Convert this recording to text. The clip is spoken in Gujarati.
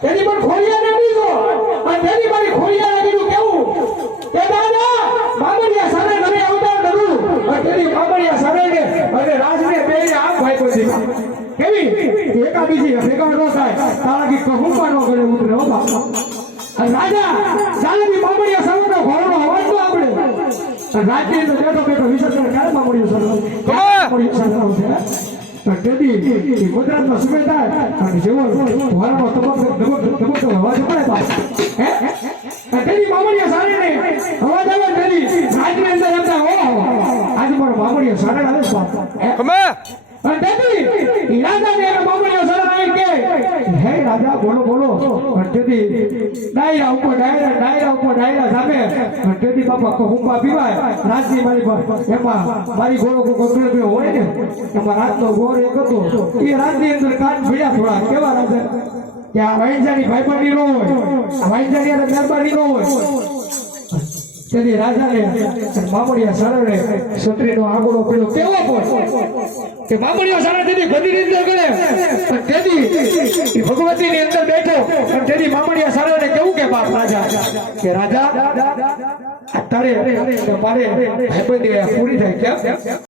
તેની પણ ખોડિયાને દીધો અને તેની મારી ખોડિયાને દીધું કેવું કે દાદા બાબરિયા સારે નમે અવતાર ધરું અને તેની બાબરિયા સારે ને અને રાજને બે આમ ભાઈ કોઈ દીધા કેવી એકા બીજી ભેગા ન થાય તારા કી કહુંપા નો કરે ઉતરે હો બાપ અને રાજા જાનની બાબરિયા સારેનો ઘોડો અવાજ તો આપણે રાજ્ય તો બેઠો બેઠો વિસર્જન કાળ બાબરિયા સારે બાબરિયા સારે છે તેથી ગુજરાતમાં સુબે થાય અને જેવો વારનો તબક્કો અવાજ પડે બાપ હે તેની બાબરિયા સારે ને અવાજ આવે તેની રાજની અંદર એમના હો આજે મારો બાબરિયા સારે આવે બાપ કમે અને તેથી રાજા ને બાબરિયા સારે આવી કે હે રાજા બોલો બોલો અને તેથી ડાયરા ઉપર ડાયરા સામે અને તેથી બાપા કહુંપા પીવાય રાજની મારી એમાં મારી ઘોડો કોકડે હોય ને એમાં રાતનો ગોળ એક હતો એ રાજની અંદર કાન ભીડ્યા થોડા કેવા રાજા કે આ વાંજાની ભાઈબંધી નો હોય આ વાંજાની અને મહેરબાની નો હોય તેથી રાજાને બાબરિયા સારે ક્ષત્રિયનો આગળો પેલો કેવો કે બાબરિયા સારે તેથી ગદીની અંદર ગળે તેથી ભગવતી ની અંદર બેઠો અને તેથી બાબરિયા સારે કેવું કે બાપ રાજા કે રાજા તારે મારે ભાઈબંધી પૂરી થાય ક્યાં